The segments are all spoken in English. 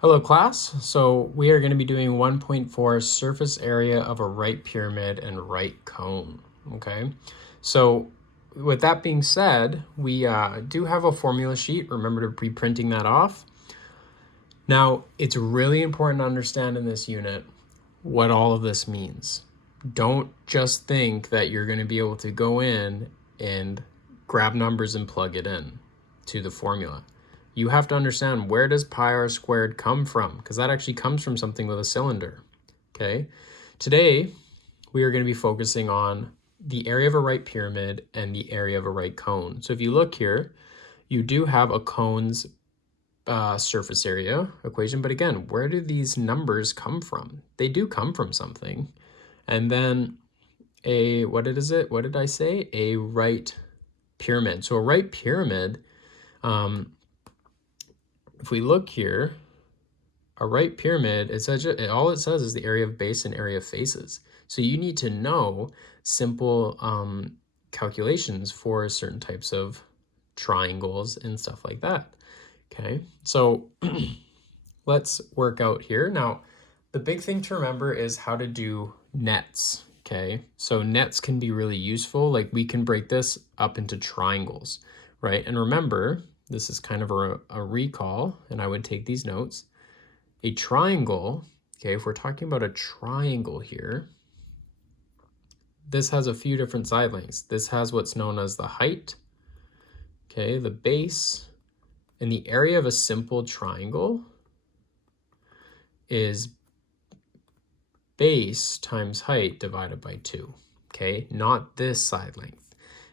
Hello class, so we are going to be doing 1.4 surface area of a right pyramid and right cone, okay? So with that being said, we do have a formula sheet. Remember to be printing that off. Now, it's really important to understand in this unit what all of this means. Don't just think that you're going to be able to go in and grab numbers and plug it in to the formula. You have to understand, where does pi r squared come from? Because that actually comes from something with a cylinder, okay? Today, we are going to be focusing on the area of a right pyramid and the area of a right cone. So if you look here, you do have a cone's surface area equation, but again, where do these numbers come from? They do come from something. And then what did I say? A right pyramid. So a right pyramid, if we look here, a right pyramid, all it says is the area of base and area of faces. So you need to know simple calculations for certain types of triangles and stuff like that. Okay, so let's work out here. Now, the big thing to remember is how to do nets. Okay, so nets can be really useful. Like, we can break this up into triangles, right? And remember, this is kind of a recall, and I would take these notes. A triangle, okay, if we're talking about a triangle here, this has a few different side lengths. This has what's known as the height, okay, the base, and the area of a simple triangle is base times height divided by 2, okay, not this side length.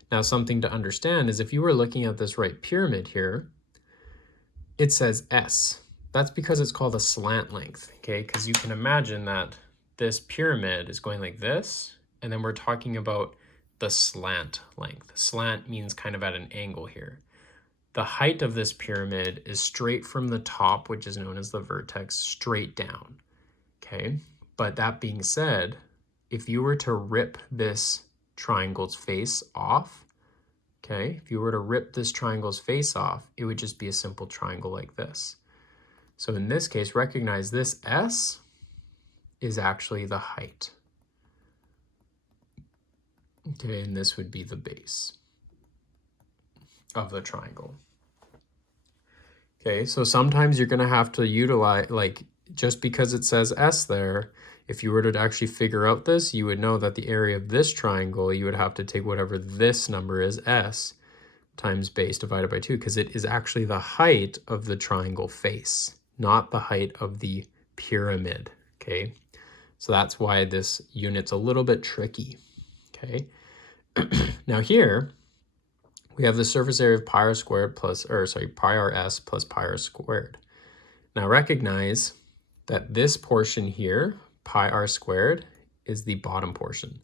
Now, something to understand is if you were looking at this right pyramid here, it says S. That's because it's called a slant length, okay, because you can imagine that this pyramid is going like this, and then we're talking about the slant length. Slant means kind of at an angle here. The height of this pyramid is straight from the top, which is known as the vertex, straight down, okay? But that being said, if you were to rip this triangle's face off, okay, if you were to rip this triangle's face off, it would just be a simple triangle like this. So in this case, recognize this S is actually the height. Okay, and this would be the base of the triangle. Okay, so sometimes you're going to have to utilize, like, just because it says S there, if you were to actually figure out this, you would know that the area of this triangle, you would have to take whatever this number is, S, times base divided by 2, because it is actually the height of the triangle face, not the height of the pyramid, okay? So that's why this unit's a little bit tricky, okay? Now here, we have the surface area of pi r squared pi rs plus pi r squared. Now recognize that this portion here, pi r squared, is the bottom portion.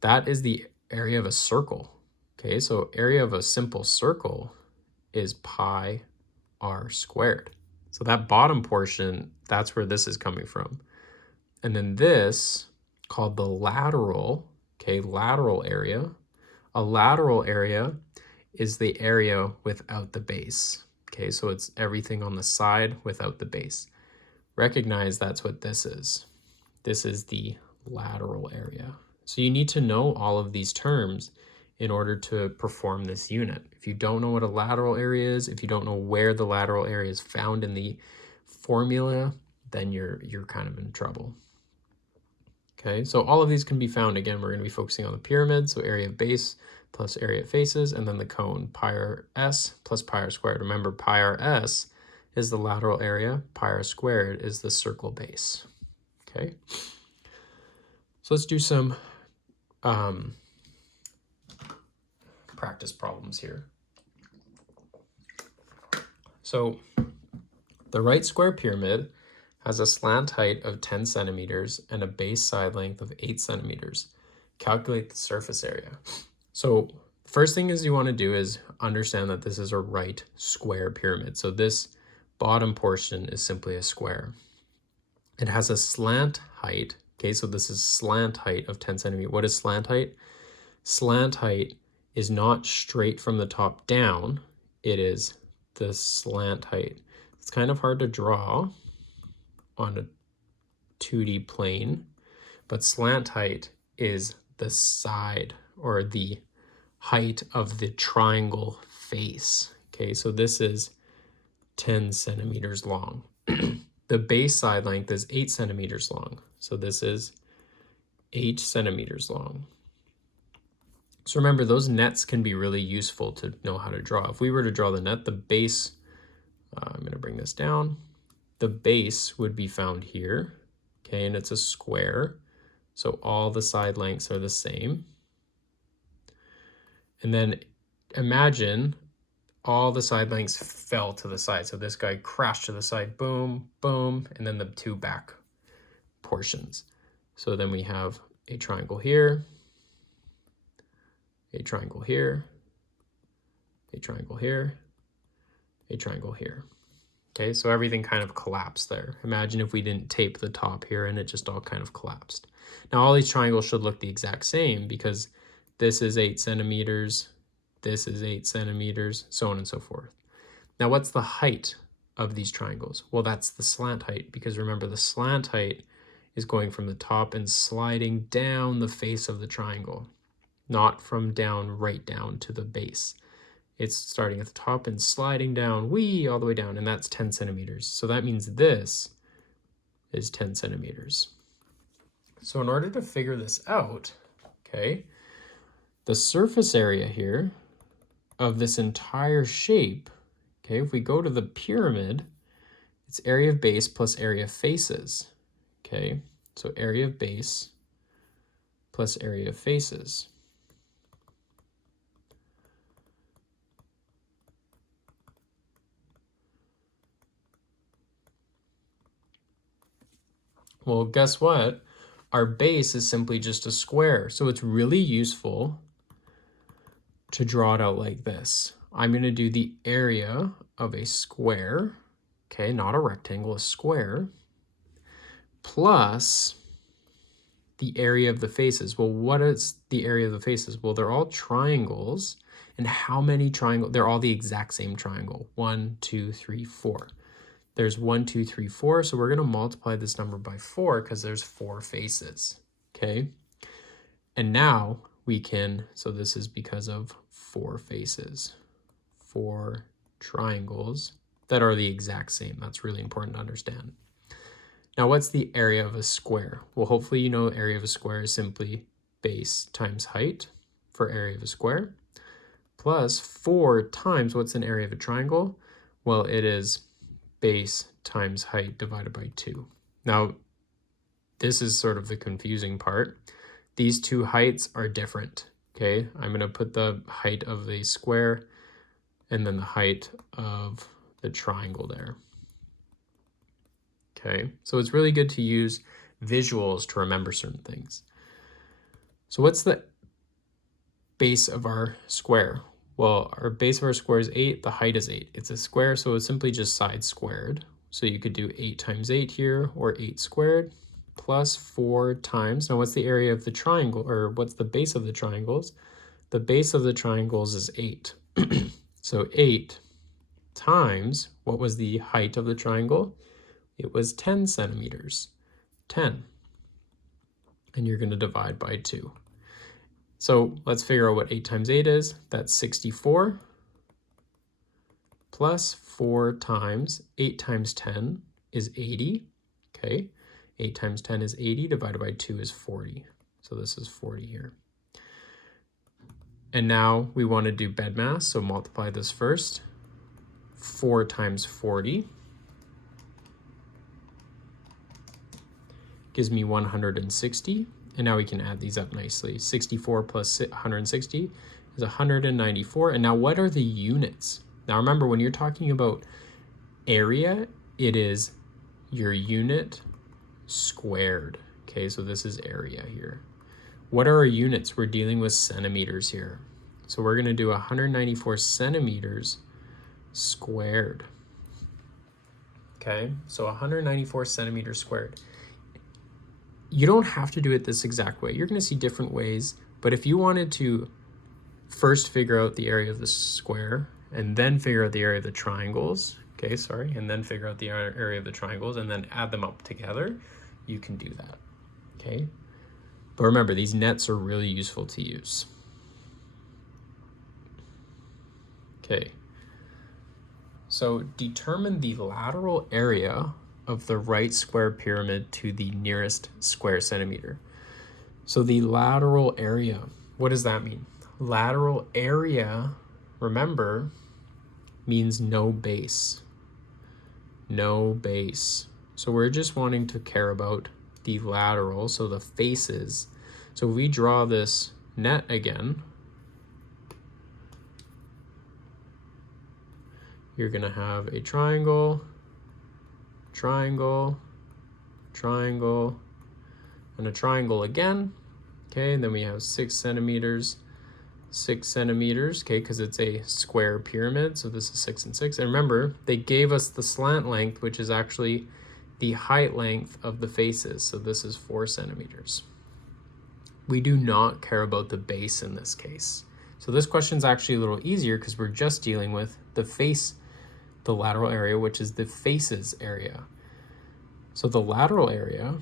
That is the area of a circle. Okay, so area of a simple circle is pi r squared. So that bottom portion, that's where this is coming from. And then this, called the lateral, okay, lateral area. A lateral area is the area without the base. Okay, so it's everything on the side without the base. Recognize that's what this is. This is the lateral area. So you need to know all of these terms in order to perform this unit. If you don't know what a lateral area is, if you don't know where the lateral area is found in the formula, then you're kind of in trouble. Okay, so all of these can be found. Again, we're going to be focusing on the pyramid, so area of base plus area of faces, and then the cone, pi r s plus pi r squared. Remember, pi r s is the lateral area, pi r squared is the circle base. Okay, so let's do some practice problems here. So the right square pyramid has a slant height of 10 centimeters and a base side length of 8 centimeters. Calculate the surface area. So first thing is you want to do is understand that this is a right square pyramid. So this bottom portion is simply a square. It has a slant height. Okay, so this is slant height of 10 centimeters. What is slant height? Slant height is not straight from the top down. It is the slant height. It's kind of hard to draw, on a 2D plane, but slant height is the side or the height of the triangle face. Okay, so this is 10 centimeters long. The base side length is 8 centimeters long. So this is 8 centimeters long. So remember, those nets can be really useful to know how to draw. If we were to draw the net, the base, I'm going to bring this down. The base would be found here, okay, and it's a square. So all the side lengths are the same. And then imagine all the side lengths fell to the side. So this guy crashed to the side, boom, boom, and then the two back portions. So then we have a triangle here, a triangle here, a triangle here, a triangle here. Okay, so everything kind of collapsed there. Imagine if we didn't tape the top here and it just all kind of collapsed. Now all these triangles should look the exact same because this is 8 centimeters, this is 8 centimeters, so on and so forth. Now what's the height of these triangles? Well, that's the slant height, because remember, the slant height is going from the top and sliding down the face of the triangle, not from right down to the base. It's starting at the top and sliding down, all the way down, and that's 10 centimeters. So that means this is 10 centimeters. So in order to figure this out, okay, the surface area here of this entire shape, okay, if we go to the pyramid, it's area of base plus area of faces, okay? So area of base plus area of faces. Well, guess what? Our base is simply just a square. So it's really useful to draw it out like this. I'm going to do the area of a square, okay, not a rectangle, a square, plus the area of the faces. Well, what is the area of the faces? Well, they're all triangles. And how many triangles? They're all the exact same triangle. 1, 2, 3, 4. There's 1, 2, 3, 4. So we're going to multiply this number by 4 because there's 4 faces. Okay. And now we can, so this is because of 4 faces, 4 triangles that are the exact same. That's really important to understand. Now, what's the area of a square? Well, hopefully you know area of a square is simply base times height for area of a square, plus 4 times what's an area of a triangle? Well, it is base times height divided by 2. Now, this is sort of the confusing part. These two heights are different, okay? I'm going to put the height of the square and then the height of the triangle there. Okay, so it's really good to use visuals to remember certain things. So what's the base of our square? Well, our base of our square is 8, the height is 8. It's a square, so it's simply just side squared. So you could do 8 times 8 here, or 8 squared, plus 4 times, now what's the area of the triangle, or what's the base of the triangles? The base of the triangles is 8. So 8 times, what was the height of the triangle? It was 10 centimeters, 10. And you're going to divide by 2. So let's figure out what 8 times 8 is. That's 64 plus 4 times 8 times 10 is 80. Okay, 8 times 10 is 80, divided by 2 is 40. So this is 40 here. And now we want to do bed mass, so multiply this first. 4 times 40 gives me 160. And now we can add these up nicely. 64 plus 160 is 194. And now what are the units? Now remember, when you're talking about area, it is your unit squared. Okay, so this is area here. What are our units? We're dealing with centimeters here. So we're going to do 194 centimeters squared. Okay, so 194 centimeters squared. You don't have to do it this exact way. You're going to see different ways, but if you wanted to first figure out the area of the square and then figure out the area of the triangles, okay, sorry, and then figure out the area of the triangles and then add them up together, you can do that, okay? But remember, these nets are really useful to use. Okay, so determine the lateral area of the right square pyramid to the nearest square centimeter. So the lateral area, what does that mean? Lateral area, remember, means no base. No base. So we're just wanting to care about the lateral, so the faces. So if we draw this net again, you're gonna have a triangle, triangle, triangle, and a triangle again. Okay, and then we have 6 centimeters, 6 centimeters, okay, because it's a square pyramid, so this is 6 and 6. And remember, they gave us the slant length, which is actually the height length of the faces, so this is 4 centimeters. We do not care about the base in this case. So this question is actually a little easier because we're just dealing with the face, the lateral area, which is the faces area. So the lateral area,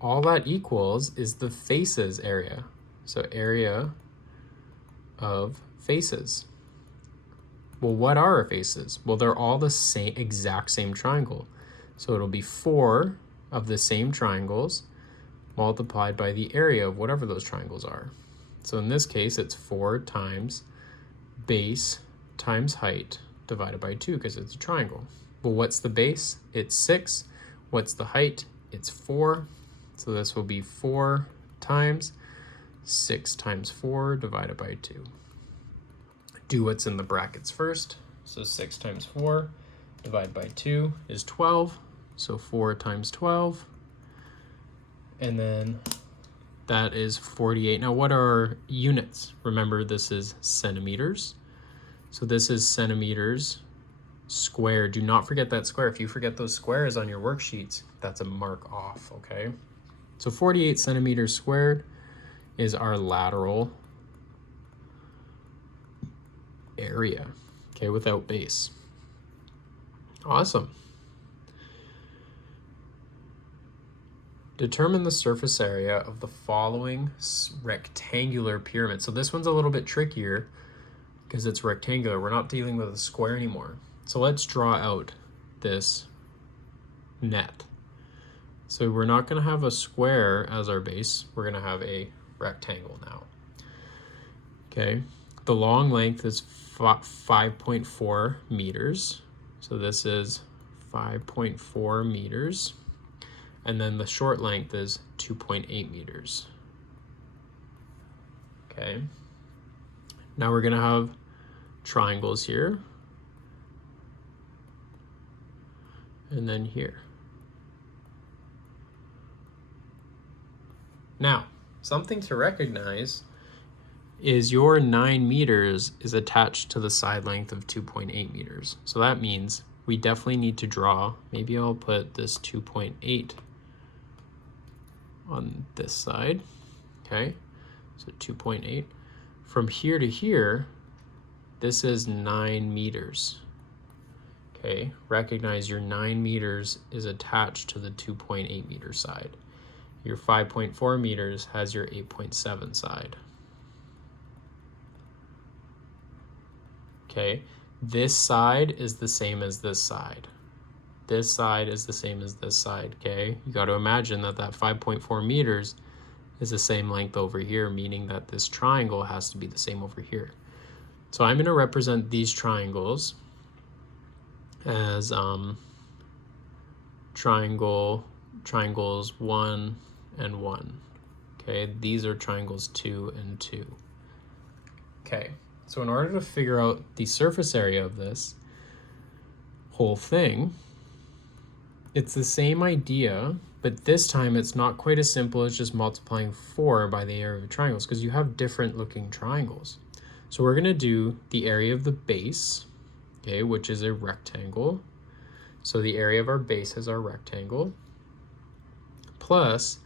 all that equals is the faces area. So area of faces. Well, what are our faces? Well, they're all the same, exact same triangle. So it'll be 4 of the same triangles multiplied by the area of whatever those triangles are. So in this case, it's 4 times base times height divided by 2 because it's a triangle. Well, what's the base? It's 6. What's the height? It's 4. So this will be 4 times 6 times 4 divided by 2. Do what's in the brackets first. So 6 times 4 divided by 2 is 12. So 4 times 12. And then that is 48. Now what are units? Remember, this is centimeters. So this is centimeters squared. Do not forget that square. If you forget those squares on your worksheets, that's a mark off, okay? So 48 centimeters squared is our lateral area, okay, without base. Awesome. Determine the surface area of the following rectangular pyramid. So this one's a little bit trickier because it's rectangular. We're not dealing with a square anymore. So let's draw out this net. So we're not going to have a square as our base. We're going to have a rectangle now. Okay, the long length is 5.4 meters. So this is 5.4 meters. And then the short length is 2.8 meters. Okay, now we're going to have triangles here. And then here. Now, something to recognize is your 9 meters is attached to the side length of 2.8 meters. So that means we definitely need to draw, maybe I'll put this 2.8 on this side, okay? So 2.8. From here to here, this is 9 meters. Okay, recognize your 9 meters is attached to the 2.8 meter side. Your 5.4 meters has your 8.7 side. Okay, this side is the same as this side. This side is the same as this side, okay? You got to imagine that that 5.4 meters is the same length over here, meaning that this triangle has to be the same over here. So I'm going to represent these triangles as triangles 1 and 1. Okay, these are triangles 2 and 2. Okay, so in order to figure out the surface area of this whole thing, it's the same idea, but this time it's not quite as simple as just multiplying 4 by the area of the triangles because you have different looking triangles. So we're going to do the area of the base, okay, which is a rectangle. So the area of our base is our rectangle, plus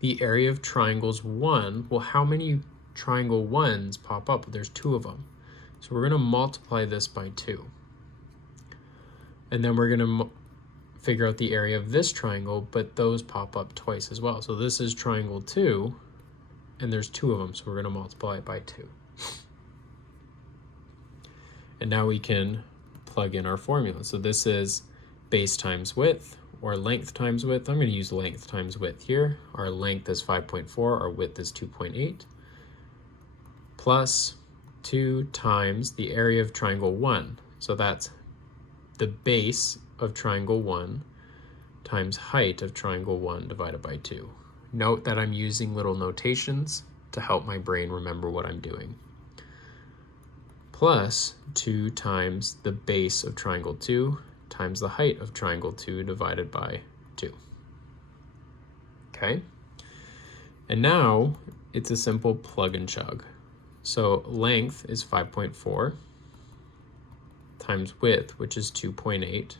the area of triangles 1. Well, how many triangle 1s pop up? There's 2 of them. So we're going to multiply this by 2. And then we're going to figure out the area of this triangle, but those pop up twice as well. So this is triangle 2, and there's 2 of them, so we're going to multiply it by 2. And now we can plug in our formula. So this is base times width, or length times width. I'm going to use length times width here. Our length is 5.4, our width is 2.8, plus 2 times the area of triangle 1. So that's the base of triangle 1 times height of triangle 1 divided by 2. Note that I'm using little notations to help my brain remember what I'm doing. Plus 2 times the base of triangle 2 times the height of triangle 2 divided by 2. Okay? And now it's a simple plug and chug. So length is 5.4 times width, which is 2.8,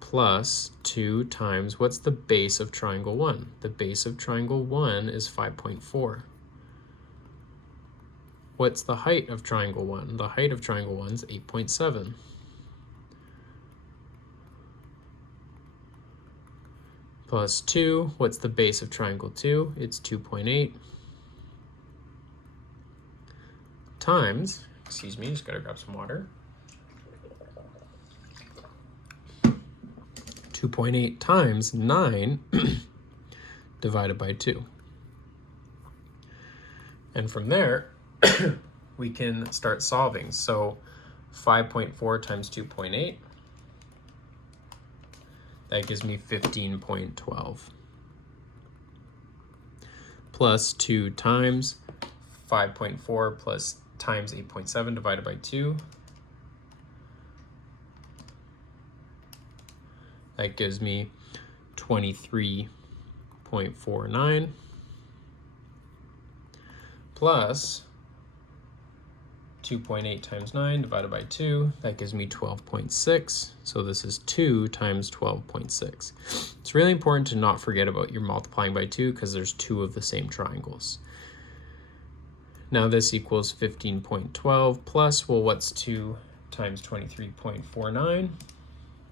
plus 2 times, what's the base of triangle 1? The base of triangle 1 is 5.4. What's the height of triangle 1? The height of triangle 1 is 8.7. Plus 2, what's the base of triangle 2? It's 2.8. Times, excuse me, just gotta grab some water. 2.8 times 9 divided by 2. And from there, we can start solving. So 5.4 times 2.8, that gives me 15.12. Plus 2 times 5.4 plus times 8.7 divided by 2. That gives me 23.49 plus 2.8 times 9 divided by 2. That gives me 12.6. So this is 2 times 12.6. It's really important to not forget about your multiplying by 2 because there's 2 of the same triangles. Now this equals 15.12 plus, well, what's 2 times 23.49?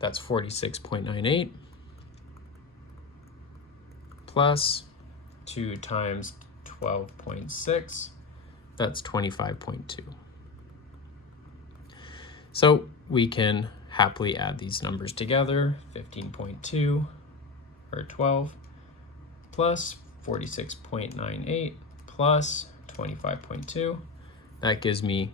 That's 46.98 plus 2 times 12.6, that's 25.2. So we can happily add these numbers together, 15.2 or 12 plus 46.98 plus 25.2. That gives me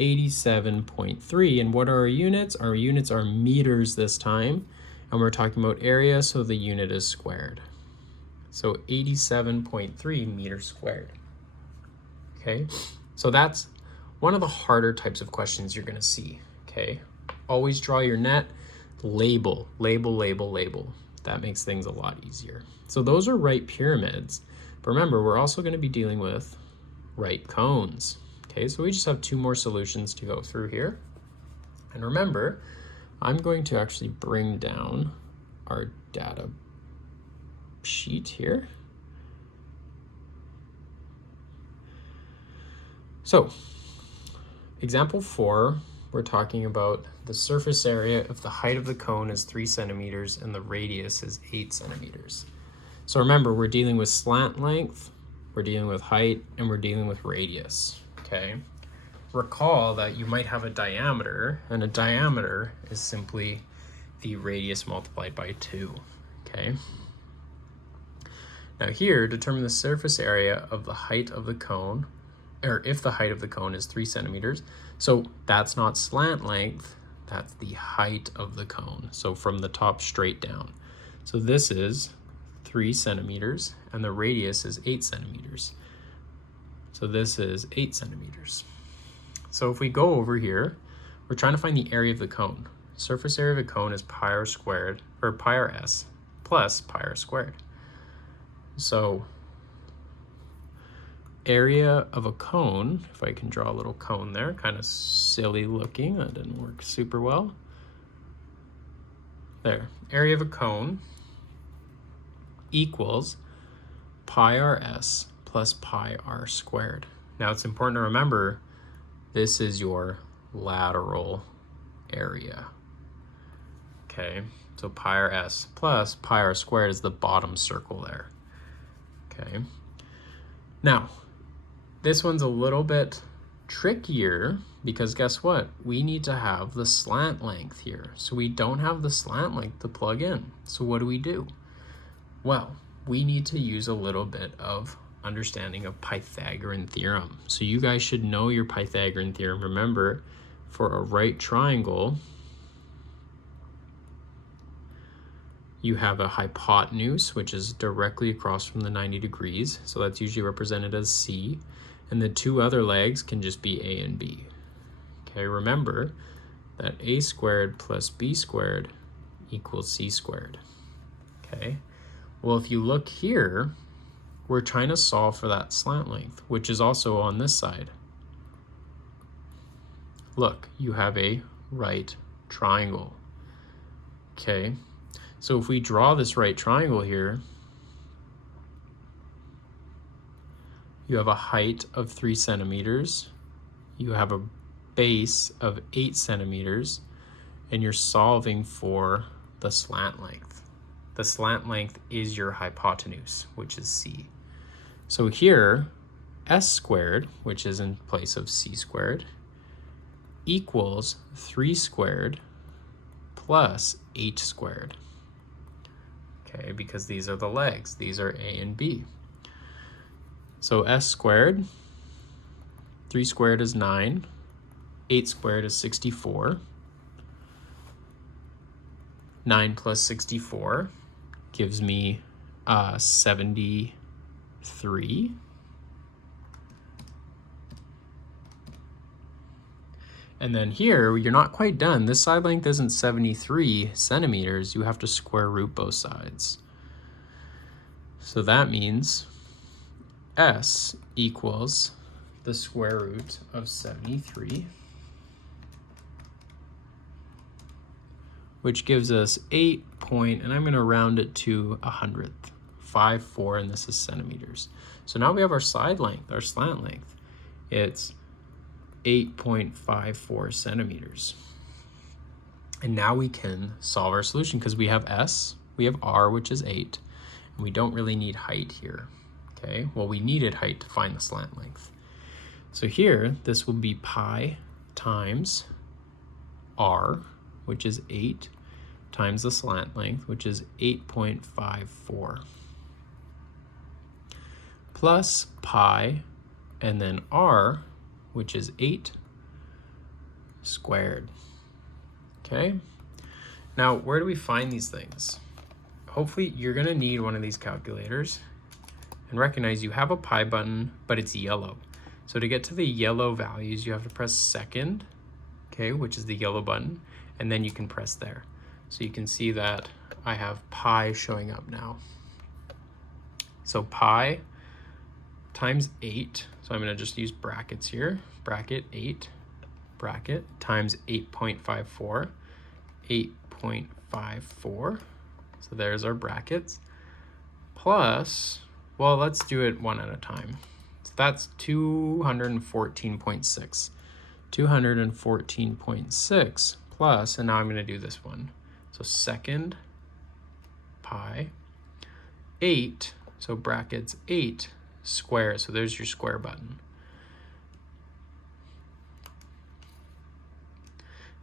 87.3. And what are our units? Our units are meters this time. And we're talking about area, so the unit is squared. So 87.3 meters squared. Okay, so that's one of the harder types of questions you're going to see. Okay, always draw your net, label, label, label, label. That makes things a lot easier. So those are right pyramids. But remember, we're also going to be dealing with right cones. Okay, so we just have 2 more solutions to go through here. And remember, I'm going to actually bring down our data sheet here. So, example 4, we're talking about the surface area if the height of the cone is 3 centimeters and the radius is 8 centimeters. So remember, we're dealing with slant length, we're dealing with height, and we're dealing with radius, okay? Recall that you might have a diameter, and a diameter is simply the radius multiplied by 2, okay? Now here, determine the surface area of the height of the cone, or if the height of the cone is 3 centimeters. So that's not slant length, that's the height of the cone. So from the top straight down. So this is 3 centimeters, and the radius is 8 centimeters. So this is 8 centimeters. So if we go over here, we're trying to find the area of the cone. Surface area of a cone is pi r squared, or pi r s, plus pi r squared. So area of a cone, if I can draw a little cone there, kind of silly looking, that didn't work super well. There, area of a cone equals pi r s plus pi r squared. Now it's important to remember this is your lateral area. Okay, so pi r s plus pi r squared is the bottom circle there. Okay, now this one's a little bit trickier because guess what? We need to have the slant length here. So we don't have the slant length to plug in. So what do? Well, we need to use a little bit of understanding of Pythagorean theorem. So you guys should know your Pythagorean theorem. Remember, for a right triangle, you have a hypotenuse, which is directly across from the 90 degrees. So that's usually represented as C. And the two other legs can just be A and B. Okay, remember that A squared plus B squared equals C squared. Okay, well, if you look here, we're trying to solve for that slant length, which is also on this side. Look, you have a right triangle. Okay, so if we draw this right triangle here, you have a height of 3 centimeters, you have a base of 8 centimeters, and you're solving for the slant length. The slant length is your hypotenuse, which is C. So here, S squared, which is in place of C squared, equals 3 squared plus 8 squared. Okay, because these are the legs. These are A and B. So S squared, 3 squared is 9, 8 squared is 64. 9 plus 64 gives me 73. And then here, you're not quite done. This side length isn't 73 centimeters. You have to square root both sides. So that means S equals the square root of 73, which gives us 8 point, and I'm going to round it to 100th, 54, and this is centimeters. So now we have our side length, our slant length. It's 8.54 centimeters. And now we can solve our solution because we have S, we have R, which is 8, and we don't really need height here. Okay, well, we needed height to find the slant length. So here, this will be pi times R, which is 8, times the slant length, which is 8.54, plus pi, and then R, which is 8 squared. Okay, now where do we find these things? Hopefully you're gonna need one of these calculators, and recognize you have a pi button, but it's yellow. So to get to the yellow values, you have to press second, okay, which is the yellow button, and then you can press there. So you can see that I have pi showing up now. So pi times 8, so I'm gonna just use brackets here, bracket 8, bracket, times 8.54, 8.54, so there's our brackets, plus, well, let's do it one at a time. So that's 214.6. 214.6 plus, and now I'm going to do this one. So second pi, 8, so brackets 8 square, so there's your square button.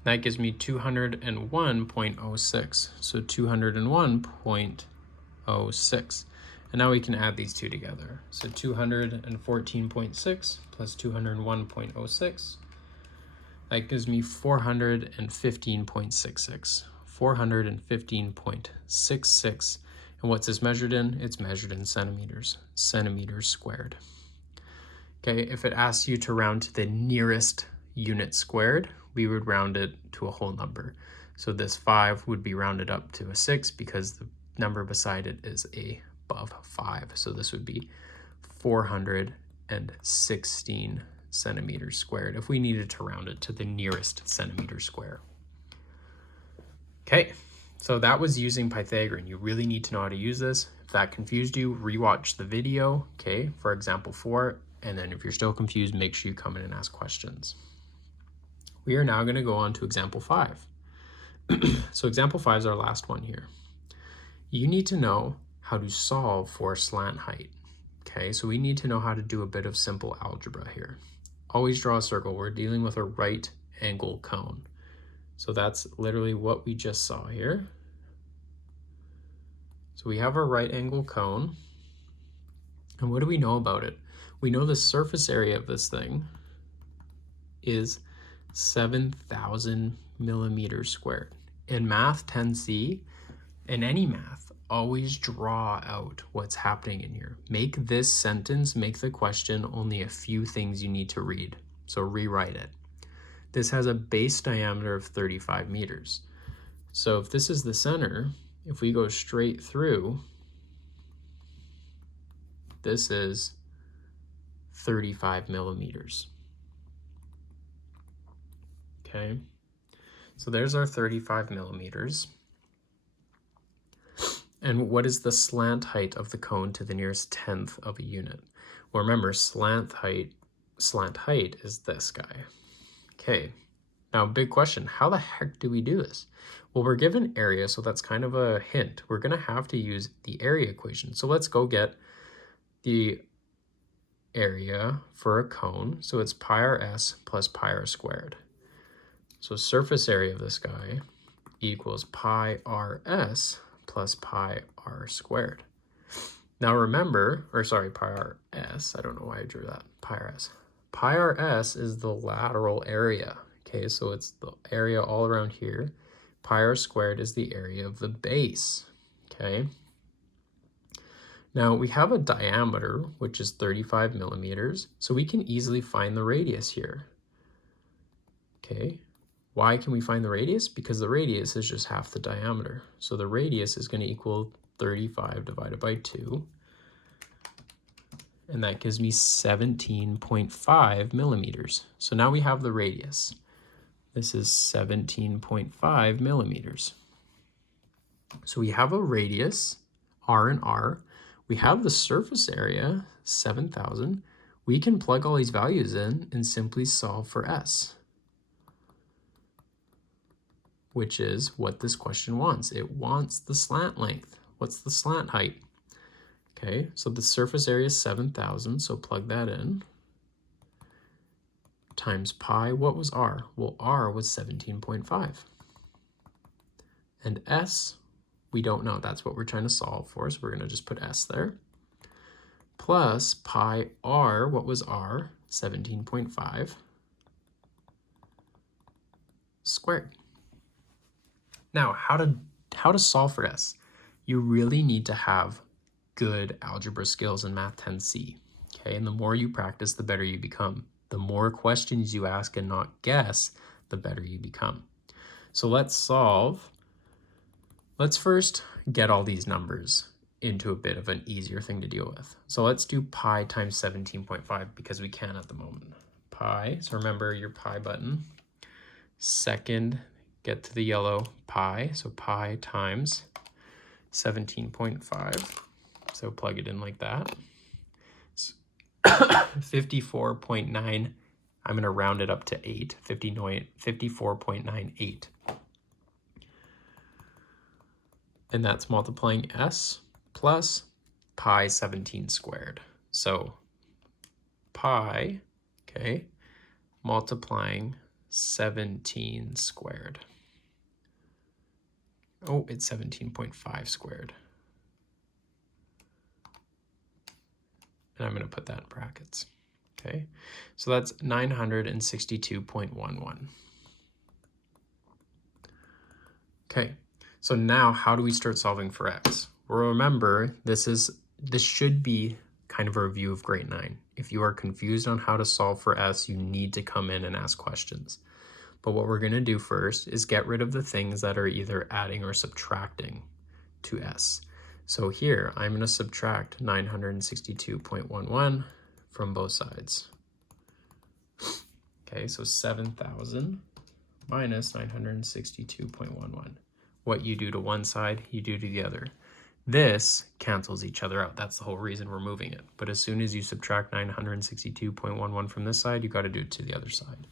That gives me 201.06, so 201.06. And now we can add these two together. So 214.6 plus 201.06, that gives me 415.66. 415.66. And what's this measured in? It's measured in centimeters. Centimeters squared. Okay, if it asks you to round to the nearest unit squared, we would round it to a whole number. So this 5 would be rounded up to a 6 because the number beside it is above 5. So this would be 416 centimeters squared if we needed to round it to the nearest centimeter square. Okay, so that was using Pythagorean. You really need to know how to use this. If that confused you, rewatch the video, okay, for example 4, and then if you're still confused, make sure you come in and ask questions. We are now going to go on to example 5. So example 5 is our last one here. You need to know how to solve for slant height. Okay, so we need to know how to do a bit of simple algebra here. Always draw a circle. We're dealing with a right angle cone. So that's literally what we just saw here. So we have our right angle cone. And what do we know about it? We know the surface area of this thing is 7,000 millimeters squared. In Math 10C, in any math, always draw out what's happening in here. Make this sentence, make the question only a few things you need to read. So rewrite it. This has a base diameter of 35 meters. So if this is the center, if we go straight through, this is 35 millimeters. Okay, so there's our 35 millimeters. And what is the slant height of the cone to the nearest tenth of a unit? Well, remember, slant height is this guy. Okay, now big question, how the heck do we do this? Well, we're given area, so that's kind of a hint. We're gonna have to use the area equation. So let's go get the area for a cone. So it's pi r s plus pi r squared. So surface area of this guy equals pi r s plus pi r squared. Now remember, pi r s, I don't know why I drew that, pi r s. Pi r s is the lateral area, okay? So it's the area all around here. Pi r squared is the area of the base, okay? Now we have a diameter, which is 35 millimeters, so we can easily find the radius here, okay? Why can we find the radius? Because the radius is just half the diameter. So the radius is going to equal 35 divided by 2. And that gives me 17.5 millimeters. So now we have the radius. This is 17.5 millimeters. So we have a radius, r and r. We have the surface area, 7,000. We can plug all these values in and simply solve for s, which is what this question wants. It wants the slant length. What's the slant height? Okay, so the surface area is 7,000, so plug that in. Times pi, what was r? Well, r was 17.5. And s, we don't know. That's what we're trying to solve for, so we're going to just put s there. Plus pi r, what was r? 17.5 squared. Now, how to solve for s? You really need to have good algebra skills in Math 10C, okay? And the more you practice, the better you become. The more questions you ask and not guess, the better you become. So let's solve. Let's first get all these numbers into a bit of an easier thing to deal with. So let's do pi times 17.5 because we can at the moment. Pi, so remember your pi button. Second, get to the yellow pi, so pi times 17.5. So plug it in like that. 54.9, I'm going to round it up to 8, 54.98. And that's multiplying s plus pi 17 squared. So pi, okay, multiplying 17 squared. Oh, it's 17.5 squared. And I'm going to put that in brackets. Okay, so that's 962.11. Okay, so now how do we start solving for x? Well, remember, this should be kind of a review of grade 9. If you are confused on how to solve for s, you need to come in and ask questions. But what we're going to do first is get rid of the things that are either adding or subtracting to s. So here, I'm going to subtract 962.11 from both sides. Okay, so 7,000 minus 962.11. What you do to one side, you do to the other. This cancels each other out. That's the whole reason we're moving it. But as soon as you subtract 962.11 from this side, you got to do it to the other side.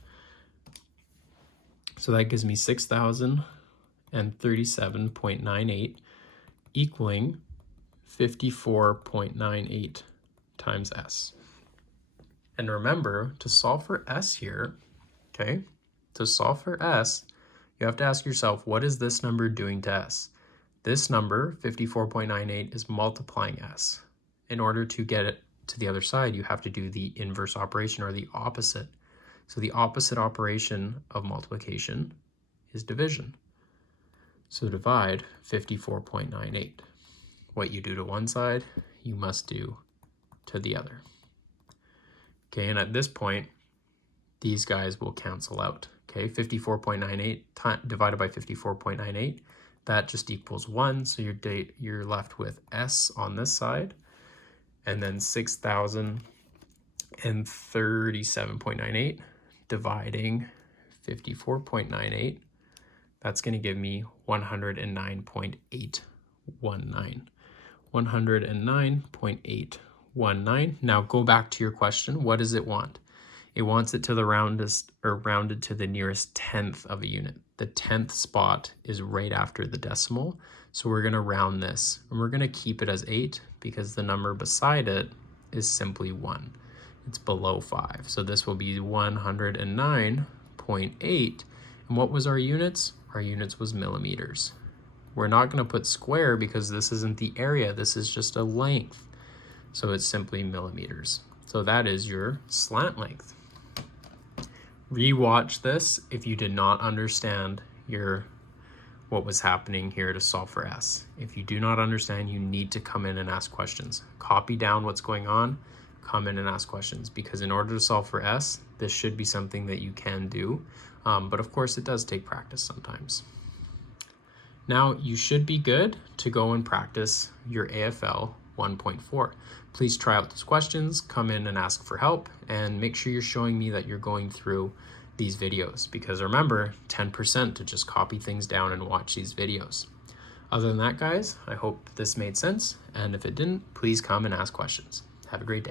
So that gives me 6,037.98 equaling 54.98 times S. And remember, to solve for S here, okay, to solve for S, you have to ask yourself, what is this number doing to S? This number, 54.98, is multiplying S. In order to get it to the other side, you have to do the inverse operation, or the opposite. So the opposite operation of multiplication is division. So divide 54.98. What you do to one side, you must do to the other. Okay, and at this point, these guys will cancel out. Okay, 54.98 divided by 54.98, that just equals 1. So you're left with S on this side, and then 6,037.98 dividing 54.98. That's going to give me 109.819. 109.819. Now go back to your question. What does it want? It wants it to the roundest, or rounded to the nearest tenth of a unit. The 10th spot is right after the decimal. So we're going to round this, and we're going to keep it as 8 because the number beside it is simply 1. It's below 5. So this will be 109.8. And what was our units? Our units was millimeters. We're not going to put square because this isn't the area. This is just a length. So it's simply millimeters. So that is your slant length. Rewatch this if you did not understand what was happening here to solve for S. If you do not understand, you need to come in and ask questions. Copy down what's going on, come in and ask questions, because in order to solve for S, this should be something that you can do. But of course, it does take practice sometimes. Now, you should be good to go and practice your AFL 1.4. Please try out those questions, come in and ask for help, and make sure you're showing me that you're going through these videos, because remember, 10% to just copy things down and watch these videos. Other than that, guys, I hope this made sense, and if it didn't, please come and ask questions. Have a great day.